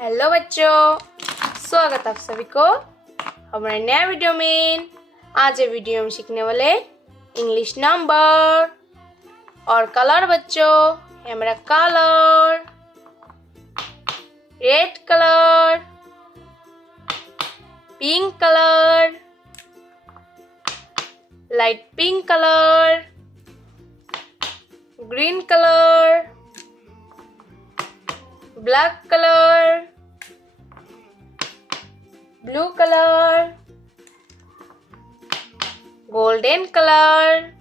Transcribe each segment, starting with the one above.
Hello बच्चों, स्वागत आप सभी को हमारे नया वीडियो में। आज ये वीडियो में सीखने वाले इंग्लिश नंबर और कलर। बच्चों, ये हमारा colour, red colour, pink colour, light pink colour, green colour, black color, blue color, golden color,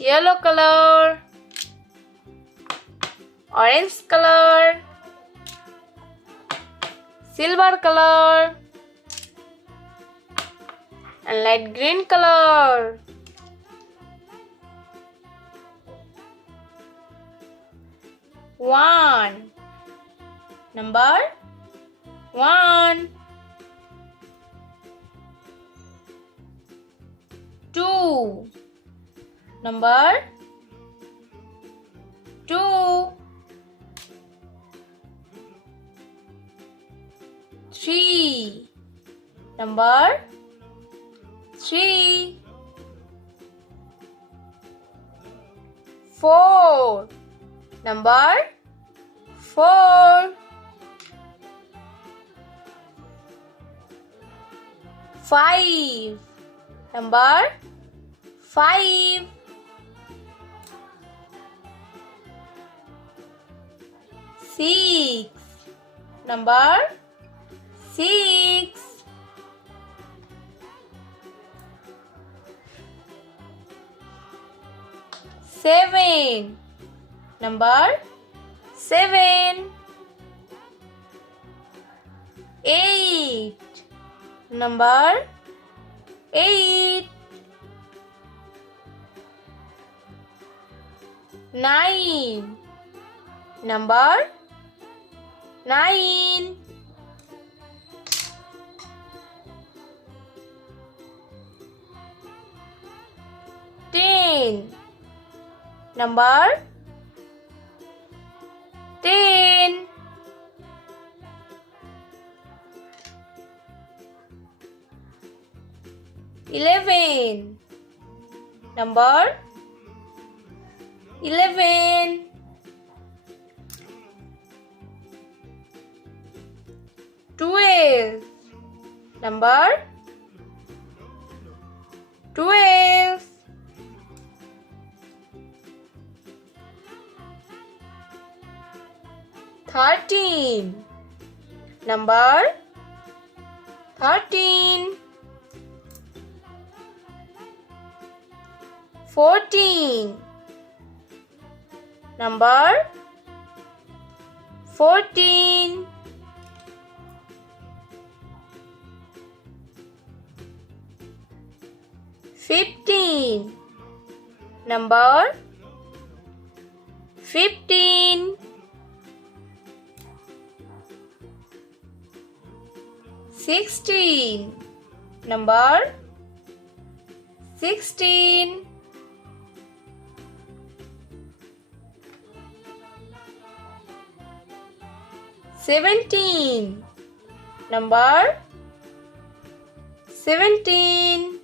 yellow color, orange color, silver color, and light green color. One, number one. Two, number two. Three, number three. Four, number four. Five, number five. Six, number six. Seven, number seven. Eight, number eight. Nine, number nine. 10, number 10. 11, number 11. 12, number 12. 13, number 13. 14, number 14. 15, number 15. 16, number 16. 17, number 17.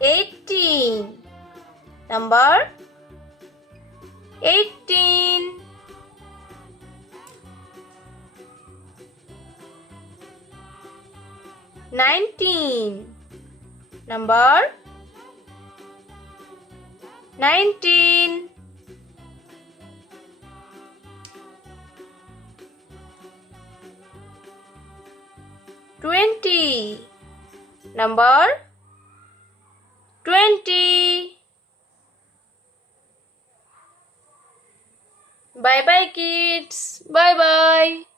18, number 18. 19, number 19. 20, number 20. Bye bye kids. Bye bye.